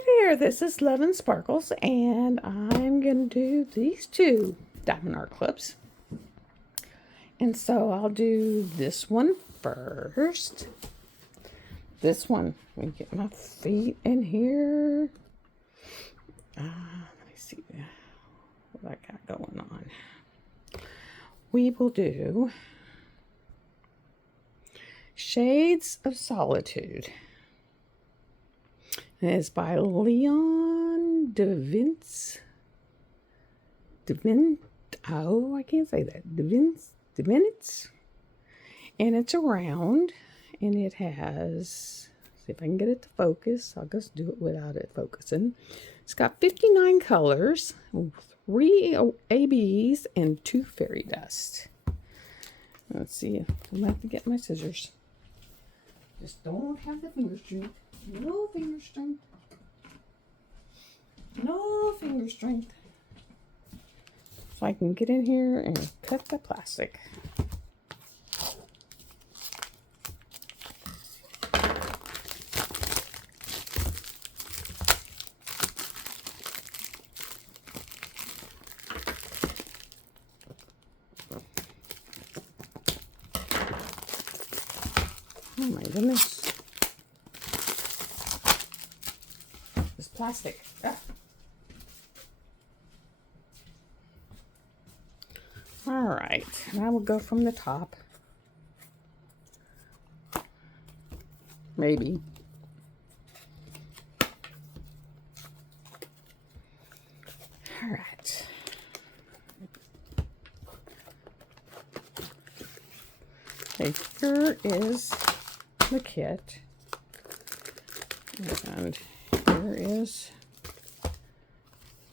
Hi there, this is Love and Sparkles, and I'm going to do these two diamond art clips. And so I'll do this one first. This one, let me get my feet in here. Let me see what I got going on. We will do Shades of Solitude. And it's by Leon oh, I can't say that. Devinitz. And it's a round, and it has, see if I can get it to focus. I'll just do it without it focusing. It's got 59 colors, 3 ABs, and 2 fairy dust. Let's see. I'm going to have to get my scissors. Just don't have the finger strength. No finger strength. No finger strength. So I can get in here and cut the plastic. Oh my goodness. This plastic. Ah. All right, and I will go from the top. Maybe. All right. Okay, here is the kit. And here is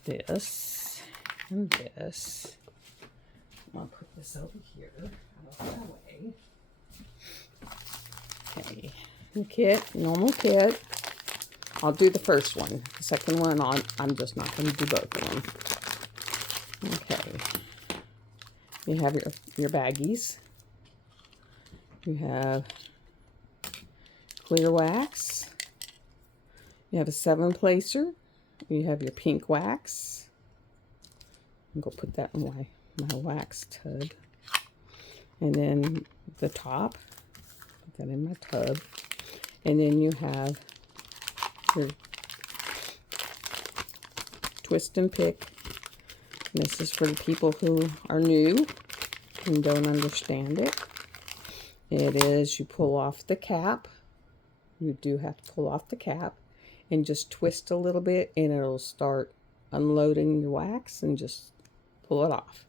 this and this. I'll put this over here out of my way. Okay, the kit, normal kit. I'll do the first one. The second one, I'm just not going to do both of them. Okay. You have your baggies. You have clear wax. You have a 7-placer. You have your pink wax. I'm going to put that in my wax tub. And then the top. Put that in my tub. And then you have your twist and pick. And this is for the people who are new and don't understand it. It is, you pull off the cap. You do have to pull off the cap and just twist a little bit, and it'll start unloading your wax, and just pull it off.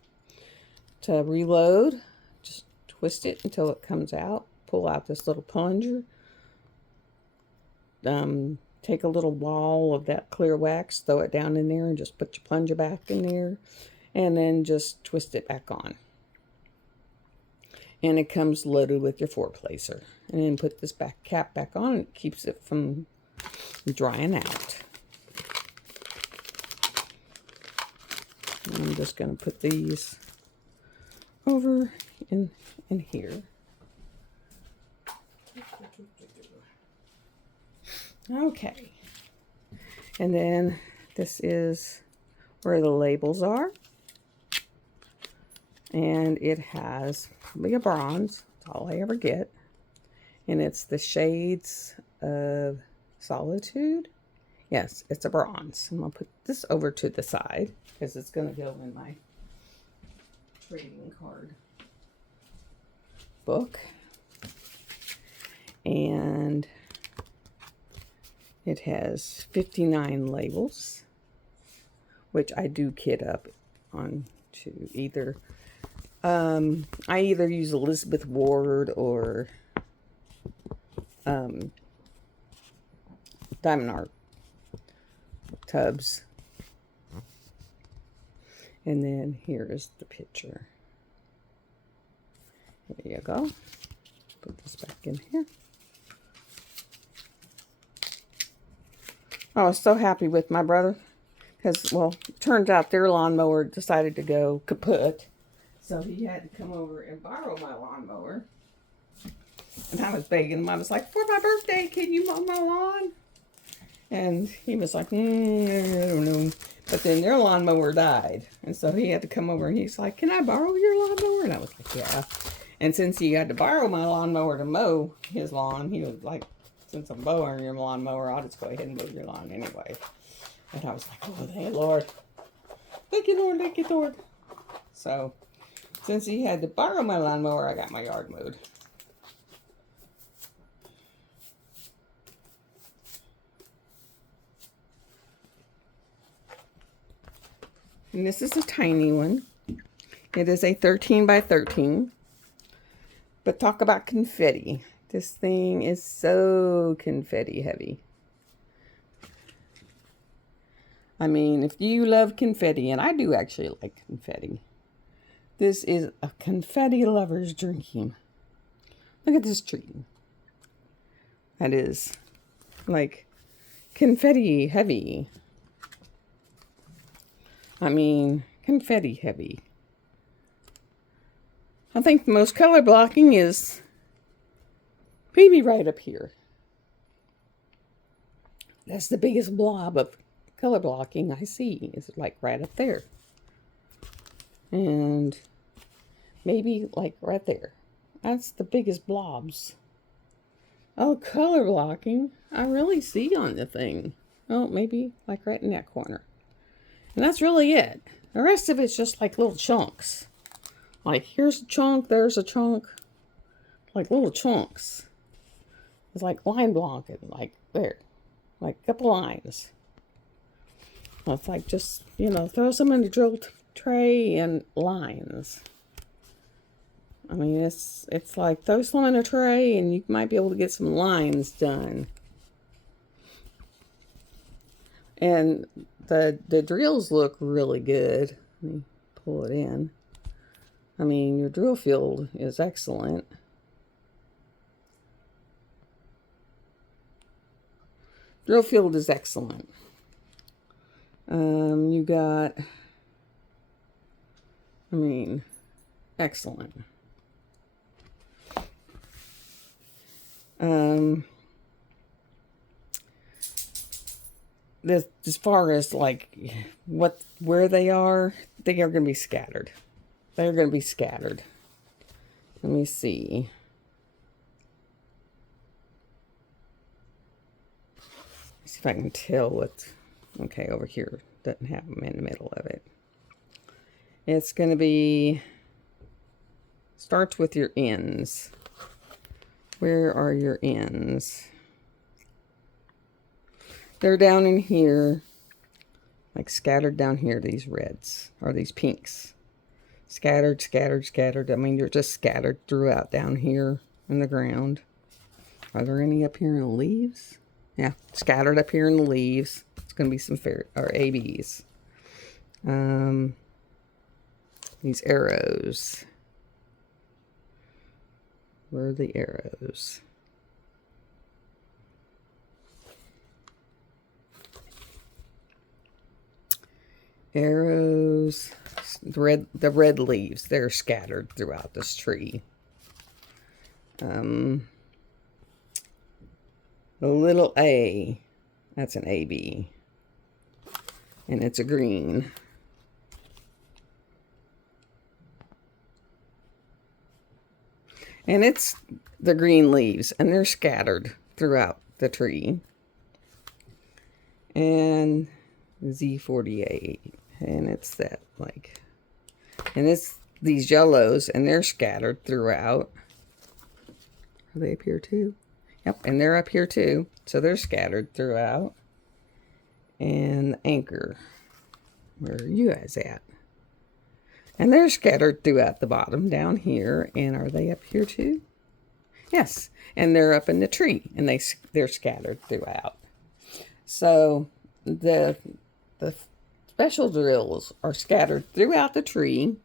To reload, just twist it until it comes out. Pull out this little plunger. Take a little ball of that clear wax, throw it down in there, and just put your plunger back in there, and then just twist it back on. And it comes loaded with your 4-placer. And then put this cap back on. It keeps it from drying out. And I'm just going to put these over in here. Okay. And then this is where the labels are. And it has probably a bronze. That's all I ever get. And it's the Shades of Solitude. Yes, it's a bronze. I'm going to put this over to the side because it's going to go in my trading card book. And it has 59 labels, which I do kit up on to either. I either use Elizabeth Ward or diamond art tubs. And then here is the picture. There you go. Put this back in here. I was so happy with my brother because, well, it turns out their lawnmower decided to go kaput. So he had to come over and borrow my lawnmower. And I was begging him. I was like, for my birthday, can you mow my lawn? And he was like, I don't know. But then their lawnmower died. And so he had to come over and he's like, can I borrow your lawnmower? And I was like, yeah. And since he had to borrow my lawnmower to mow his lawn, he was like, since I'm borrowing your lawnmower, I'll just go ahead and mow your lawn anyway. And I was like, oh, thank you, Lord. Thank you, Lord. Thank you, Lord. So since he had to borrow my lawnmower, I got my yard mowed. And this is a tiny one. It is a 13 by 13. But talk about confetti. This thing is so confetti heavy. I mean, if you love confetti, and I do actually like confetti, this is a confetti lover's dream. Look at this tree. That is like confetti heavy. I mean, confetti heavy. I think the most color blocking is maybe right up here. That's the biggest blob of color blocking I see, is like right up there. And maybe like right there. That's the biggest blobs. Oh, color blocking I really see on the thing. Oh, maybe like right in that corner. And that's really it. The rest of it's just like little chunks. Like here's a chunk, there's a chunk. Like little chunks. It's like line blocking, like there. Like a couple lines. It's like just, you know, throw some in the drill tray and lines. I mean, it's like throw some in a tray and you might be able to get some lines done. And the drills look really good. Let me pull it in. I mean, your drill field is excellent. Drill field is excellent. You got, I mean, excellent. As far as like where they are going to be scattered. They're going to be scattered. Let me see. Let's see if I can tell what. Okay, over here doesn't have them in the middle of it. It's going to be, starts with your ends. Where are your ends? They're down in here, like scattered down here, these reds, or these pinks. Scattered, scattered, scattered. I mean, they're just scattered throughout down here in the ground. Are there any up here in the leaves? Yeah, scattered up here in the leaves. It's going to be some or ABs. These arrows. Where are the arrows? Arrows. The red leaves. They're scattered throughout this tree. The little A. That's an AB. And it's a green. And it's the green leaves, and they're scattered throughout the tree. And Z48, and it's that, like, and it's these yellows, and they're scattered throughout. Are they up here too? Yep, and they're up here too, so they're scattered throughout. And the anchor, where are you guys at? And they're scattered throughout the bottom down here. And are they up here too? Yes. And they're up in the tree. And they're scattered throughout. So the special drills are scattered throughout the tree.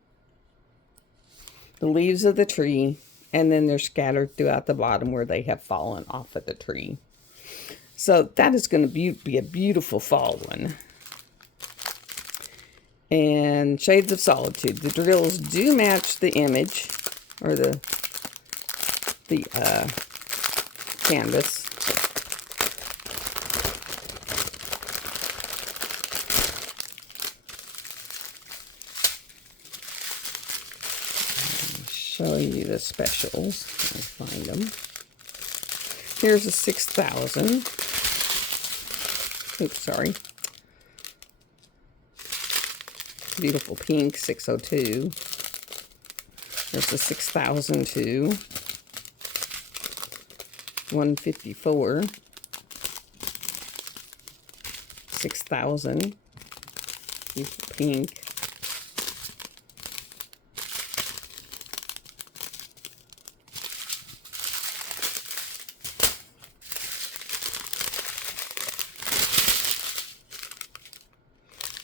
The leaves of the tree. And then they're scattered throughout the bottom where they have fallen off of the tree. So that is going to be a beautiful fall one. And Shades of Solitude. The drills do match the image, or the canvas. show you the specials. I'll find them. Here's a 6,000. Oops, sorry. Beautiful pink, 602. There's a 6,000 too. 154. 6,000. Beautiful pink.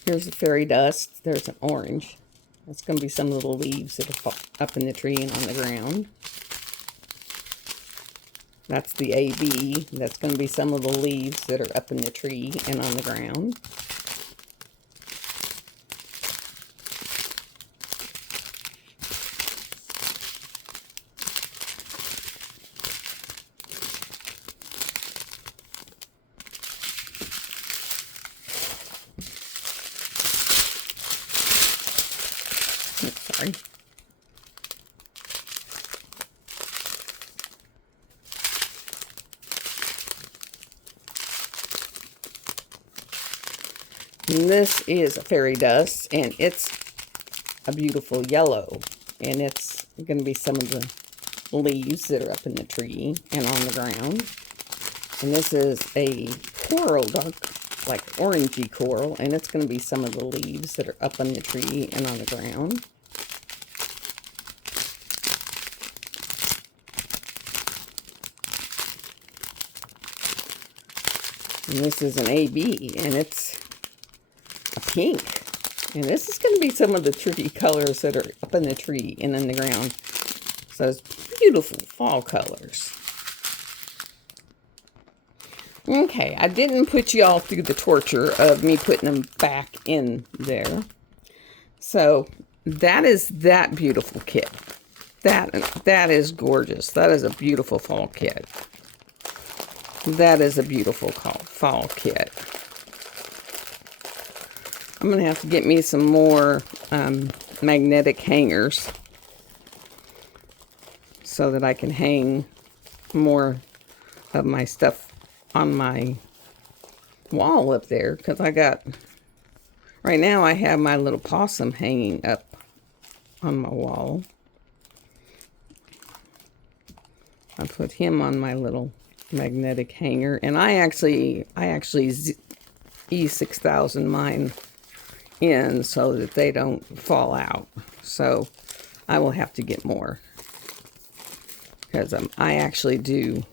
Here's the fairy dust. There's an orange. That's going to be some little leaves that are up in the tree and on the ground. That's the AB. That's going to be some of the leaves that are up in the tree and on the ground. Sorry. And this is a fairy dust, and it's a beautiful yellow, and it's going to be some of the leaves that are up in the tree and on the ground. And this is a coral, dark, like orangey coral, and it's going to be some of the leaves that are up on the tree and on the ground. And this is an AB, and it's a pink. And this is going to be some of the tree colors that are up in the tree and in the ground. So it's beautiful fall colors. Okay, I didn't put you all through the torture of me putting them back in there. So that is that beautiful kit. That is gorgeous. That is a beautiful fall kit. That is a beautiful fall kit. I'm going to have to get me some more magnetic hangers so that I can hang more of my stuff on my wall up there. Because right now I have my little possum hanging up on my wall. I put him on my little magnetic hanger, and I actually E6000 mine in so that they don't fall out. So I will have to get more, because I actually do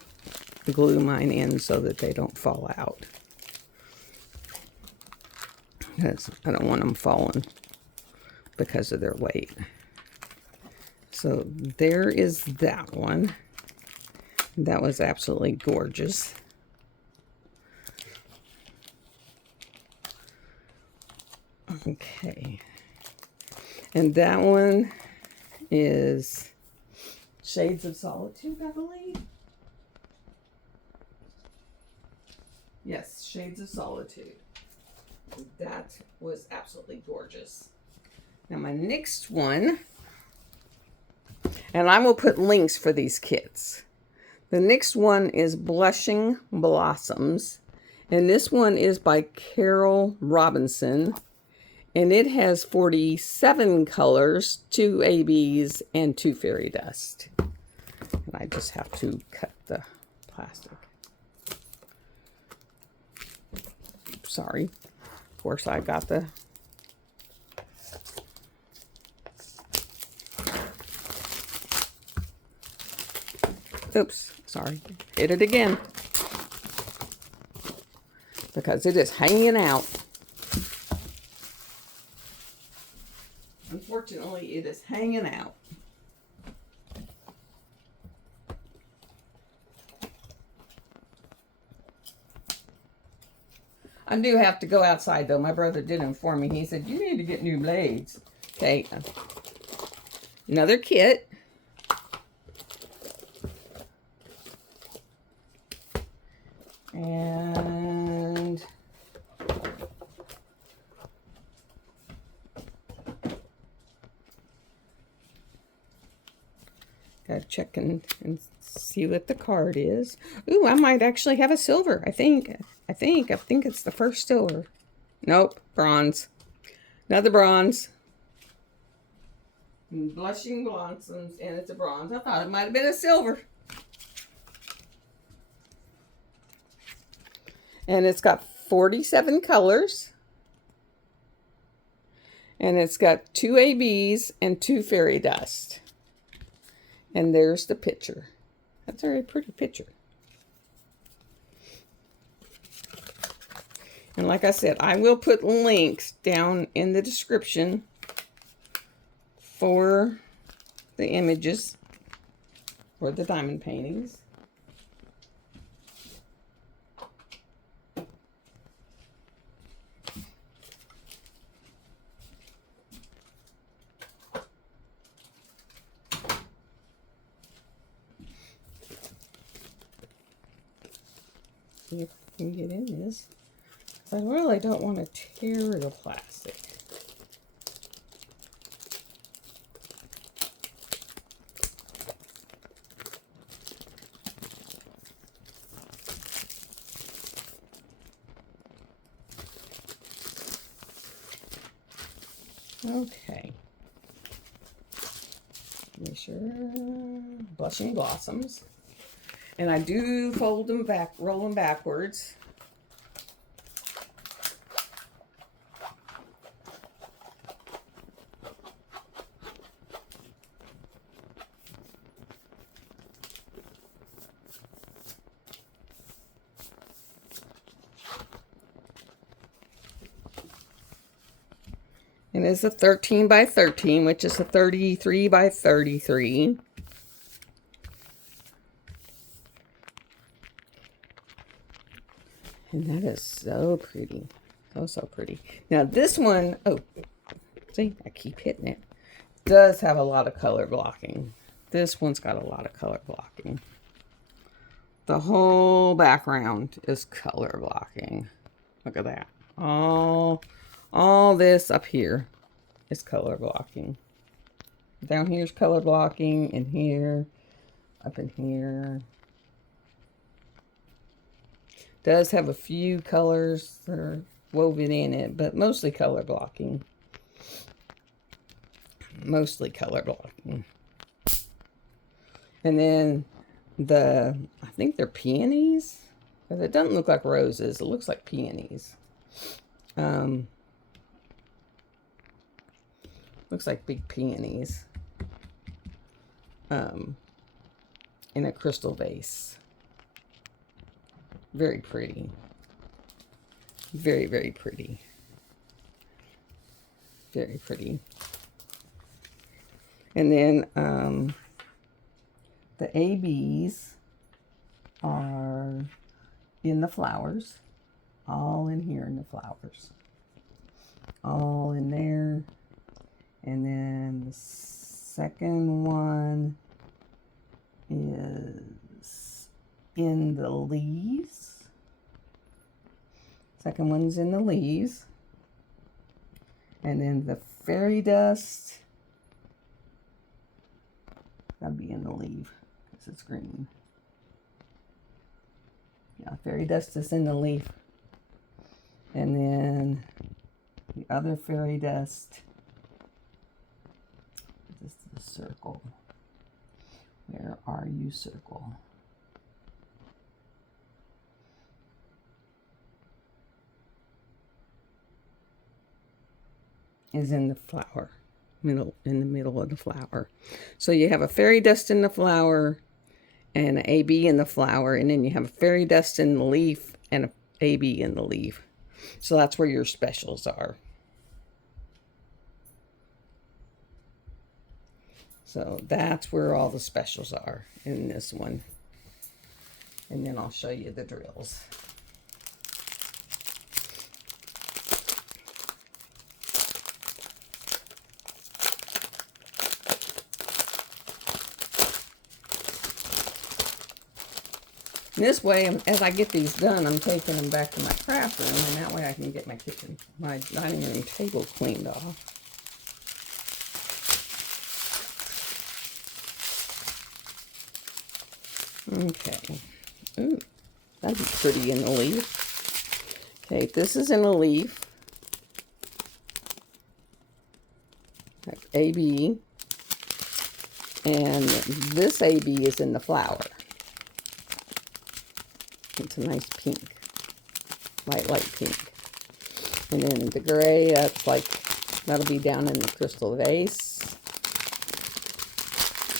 glue mine in so that they don't fall out, because I don't want them falling because of their weight. So there is that one. That was absolutely gorgeous. Okay. And that one is Shades of Solitude, I believe. Yes, Shades of Solitude. That was absolutely gorgeous. Now my next one, and I will put links for these kits. The next one is Blushing Blossoms, and this one is by Carol Robinson, and it has 47 colors, 2 ABs, and 2 fairy dust. And I just have to cut the plastic. Sorry. Of course, I got the... Oops, sorry. Hit it again. Because it is hanging out. Unfortunately, it is hanging out. I do have to go outside, though. My brother did inform me. He said, you need to get new blades. Okay. Another kit. And Gotta check and see what the card is. Ooh, I might actually have a silver. I think it's the first silver. Nope, bronze. Another bronze. Blushing Blossoms, and it's a bronze. I thought it might have been a silver. And it's got 47 colors. And it's got 2 ABs and 2 fairy dust. And there's the picture. That's a very pretty picture. And like I said, I will put links down in the description for the images for the diamond paintings. See if I can get in this. I really don't want to tear the plastic. Okay. Make sure. Blushing Blossoms. And I do fold them back, roll them backwards. And it's a 13 by 13, which is a 33 by 33. And that is so pretty. So, so pretty. Now this one, oh, see, I keep hitting it. Does have a lot of color blocking. This one's got a lot of color blocking. The whole background is color blocking. Look at that. All this up here is color blocking. Down here's color blocking, and here, up in here. Does have a few colors that are woven in it, but mostly color blocking. Mostly color blocking. And then I think they're peonies. Because it doesn't look like roses. It looks like peonies. Looks like big peonies. In a crystal vase. Very pretty. Very, very pretty. Very pretty. And then the ABs are in the flowers. All in here in the flowers. All in there. And then the second one is in the leaves. Second one's in the leaves. And then the fairy dust, that'll be in the leaf because it's green. Yeah, fairy dust is in the leaf. And then the other fairy dust, this is the circle. Where are you, circle? Is in the flower, in the middle of the flower. So you have a fairy dust in the flower and an AB in the flower, and then you have a fairy dust in the leaf and an AB in the leaf. So that's where your specials are. So that's where all the specials are in this one. And then I'll show you the drills. This way, as I get these done, I'm taking them back to my craft room, and that way I can get my dining room table cleaned off. Okay. Ooh, that'd be pretty in the leaf. Okay, this is in a leaf. AB. And this AB is in the flower. It's a nice pink. Light pink. And then the gray, that's like, that'll be down in the crystal vase.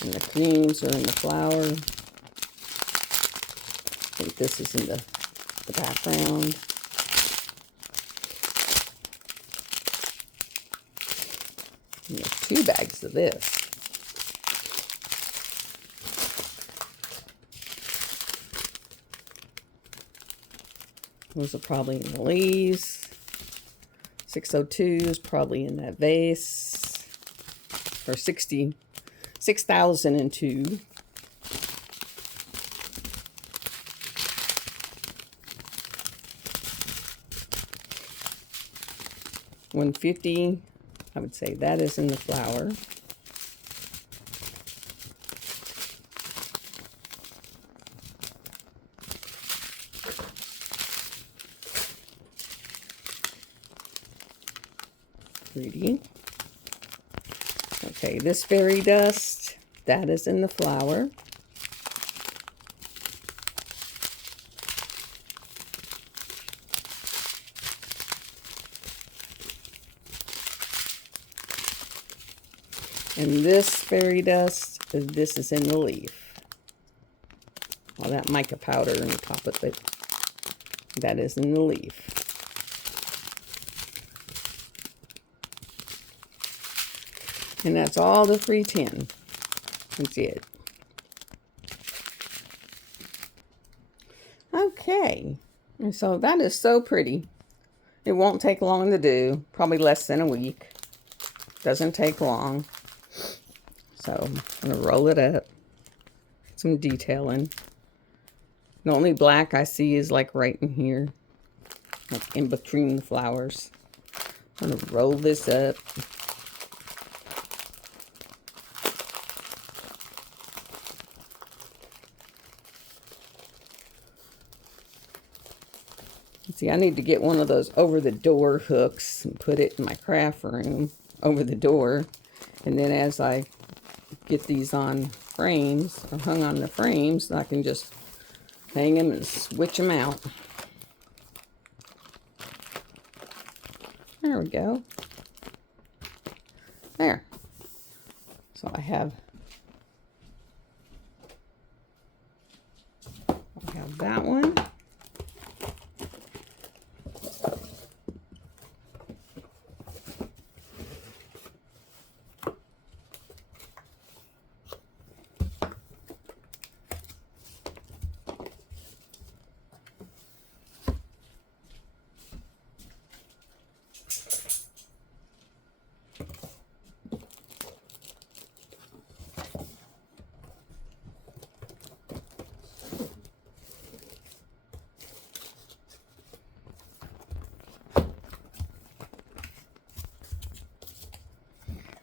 And the creams are in the flower. I think this is in the background. And there's 2 bags of this. Those are probably in the leaves. 602 is probably in that vase. Or 6,002. $150. I would say that is in the flower. Pretty. Okay, this fairy dust, that is in the flower. And this fairy dust, this is in the leaf. All that mica powder on top of it, that is in the leaf. And that's all the free 10. That's it. Okay. And so that is so pretty. It won't take long to do. Probably less than a week. Doesn't take long. So I'm going to roll it up. Some detailing. The only black I see is like right in here. Like in between the flowers. I'm going to roll this up. See, I need to get one of those over-the-door hooks and put it in my craft room over the door. And then as I get these on frames, or hung on the frames, I can just hang them and switch them out. There we go. There. So I have that one.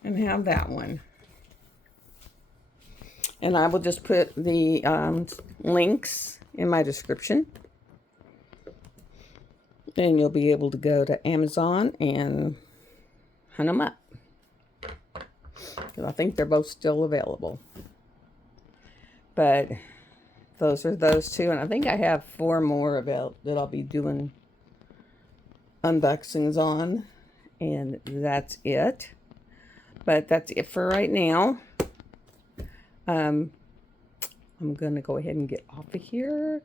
And have that one. And I will just put the links in my description. And you'll be able to go to Amazon and hunt them up. Because I think they're both still available. But those are those 2. And I think I have 4 more that I'll be doing unboxings on. And that's it. But that's it for right now. I'm going to go ahead and get off of here.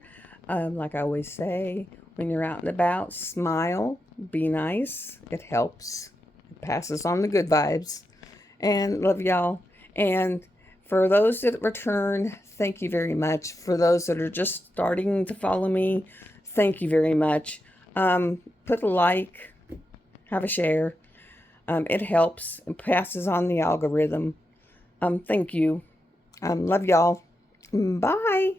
Like I always say, when you're out and about, smile, be nice. It helps. It passes on the good vibes. And love y'all. And for those that return, thank you very much. For those that are just starting to follow me, thank you very much. Put a like, have a share. It helps. It passes on the algorithm. Thank you. Love y'all. Bye.